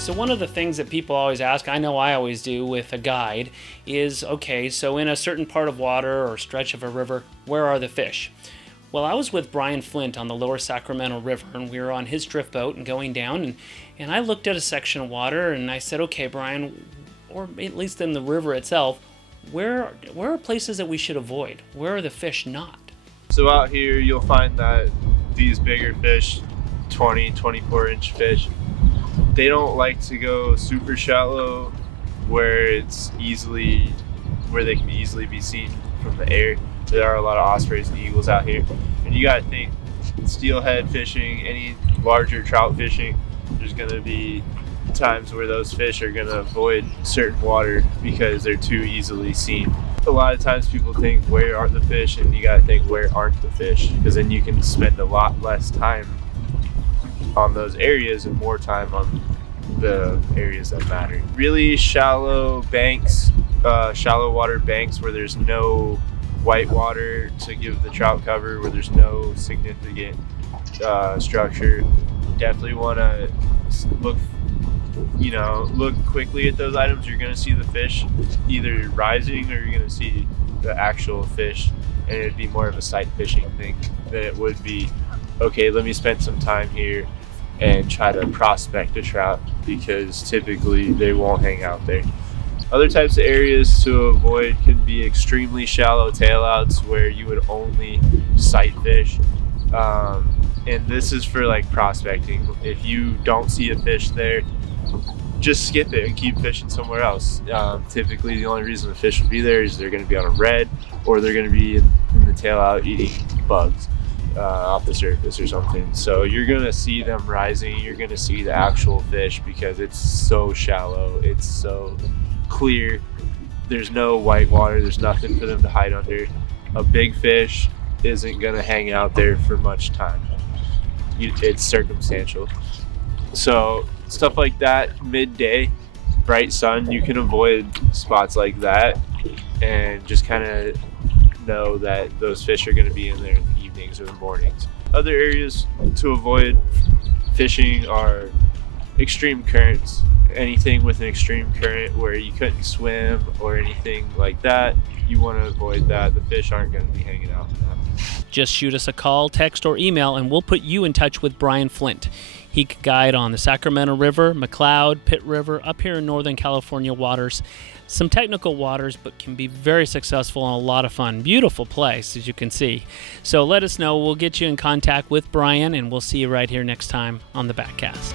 So one of the things that people always ask, I know I always do with a guide, is okay, so in a certain part of water or stretch of a river, where are the fish? Well, I was with Brian Flint on the Lower Sacramento River, and we were on his drift boat and going down, and I looked at a section of water and I said, okay, Brian, or at least in the river itself, where are places that we should avoid? Where are the fish not? So out here you'll find that these bigger fish, 20, 24-inch fish, they don't like to go super shallow where they can easily be seen from the air. There are a lot of ospreys and eagles out here, and you gotta think, steelhead fishing, any larger trout fishing, there's gonna be times where those fish are gonna avoid certain water because they're too easily seen. A lot of times people think, where are the fish? And you gotta think, where aren't the fish? Because then you can spend a lot less time on those areas and more time on the areas that matter. Really shallow banks, shallow water banks where there's no white water to give the trout cover, where there's no significant structure. Definitely want to look quickly at those items. You're going to see the fish either rising, or you're going to see the actual fish, and it'd be more of a sight fishing thing than it would be, okay, let me spend some time here and try to prospect a trout, because typically they won't hang out there. Other types of areas to avoid can be extremely shallow tailouts where you would only sight fish. And this is for like prospecting. If you don't see a fish there, just skip it and keep fishing somewhere else. Typically the only reason the fish will be there is they're going to be on a red, or they're going to be in the tailout eating bugs off the surface or something. So you're going to see them rising, you're going to see the actual fish, because it's so shallow, it's so clear, there's no white water, there's nothing for them to hide under. A big fish isn't going to hang out there for much time. It's circumstantial. So stuff like that, midday, bright sun, you can avoid spots like that and just kind of know that those fish are going to be in there in the evenings or the mornings. Other areas to avoid fishing are extreme currents. Anything with an extreme current where you couldn't swim or anything like that, you want to avoid that. The fish aren't going to be hanging out in that. Just shoot us a call, text, or email, and we'll put you in touch with Brian Flint. He can guide on the Sacramento River, McCloud, Pitt River, up here in Northern California waters. Some technical waters, but can be very successful and a lot of fun. Beautiful place, as you can see. So let us know. We'll get you in contact with Brian, and we'll see you right here next time on the Backcast.